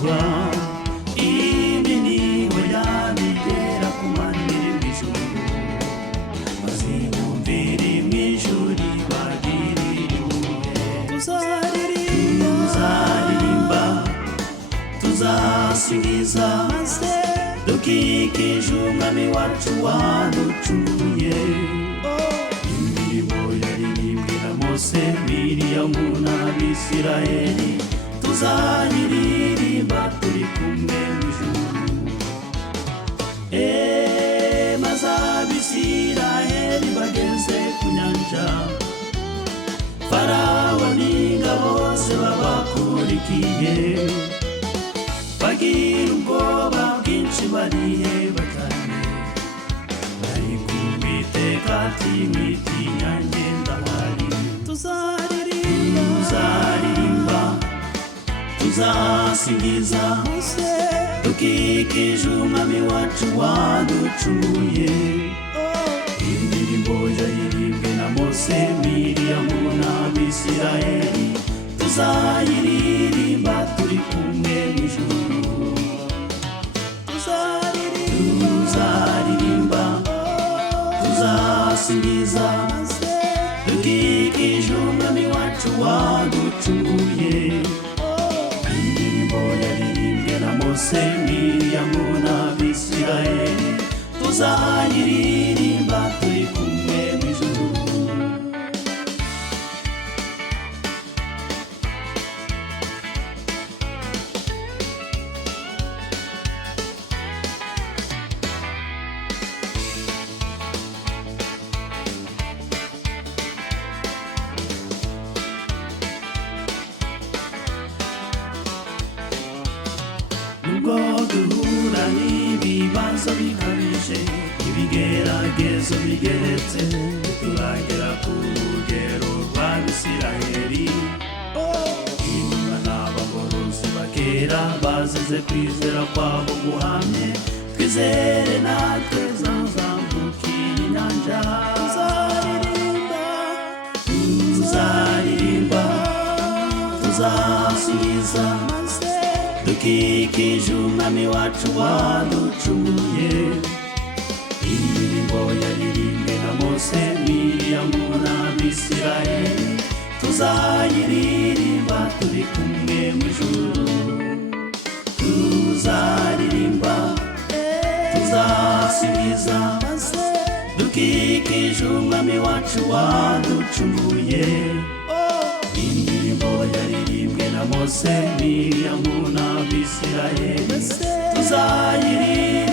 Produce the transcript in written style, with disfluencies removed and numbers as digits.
himbazwa iminiwe yamigera ku maniri mw'ijuru mazibumviri mw'ijuru bagiriruye tuzaririmba tuzasingiza dukikije umwami wacu waducunguye indirimbo yaririmbwe na Mose Miriyamu n'Abisirayeli tuzayiririmba turi kumwe mw'ijuru maze Abisirayeli bageze ku nyanja Farawo n'ingabo ze babakurikiye bagira ubwoba bwinshi bariheba cyane bari kubiteka ati mwitinya njye ndahari tuzaririmba tuzasingiza dukikije umwami wacu waducunguye indirimbo yaririmbwe na Mose Miriyamu n'Abisirayeli tuzayiririmba turi kumwe mw'ijuru tuzaririmba tuzasingiza dukikije umwami wacu waducunguye indirimbo yaririmbwe na Mose Miriyamu n'Abisirayeli tuzayiririmba turi kumwe mw'ijuru nubwo duhura n'ibibazo bikabije ibigeragezo bigeretse turagera ku rugero rw'Abisirayeli intumwa n'abagorozi bakera bazize kwizera kwabo guhamye twizere natwe zazambukira inyanja tuzaririmba tuzasingiza dukikije umwami wacu waducunguye indirimbo yaririmbwe na Mose Miriyamu n'Abisirayeli tuzayiririmba turi kumwe mw'ijuru tuzaririmba tuzasingiza dukikije umwami wacu waducunguye indirimbo yaririmbwe na Mose Miriyamu n'Abisirayeli tuzayiririmba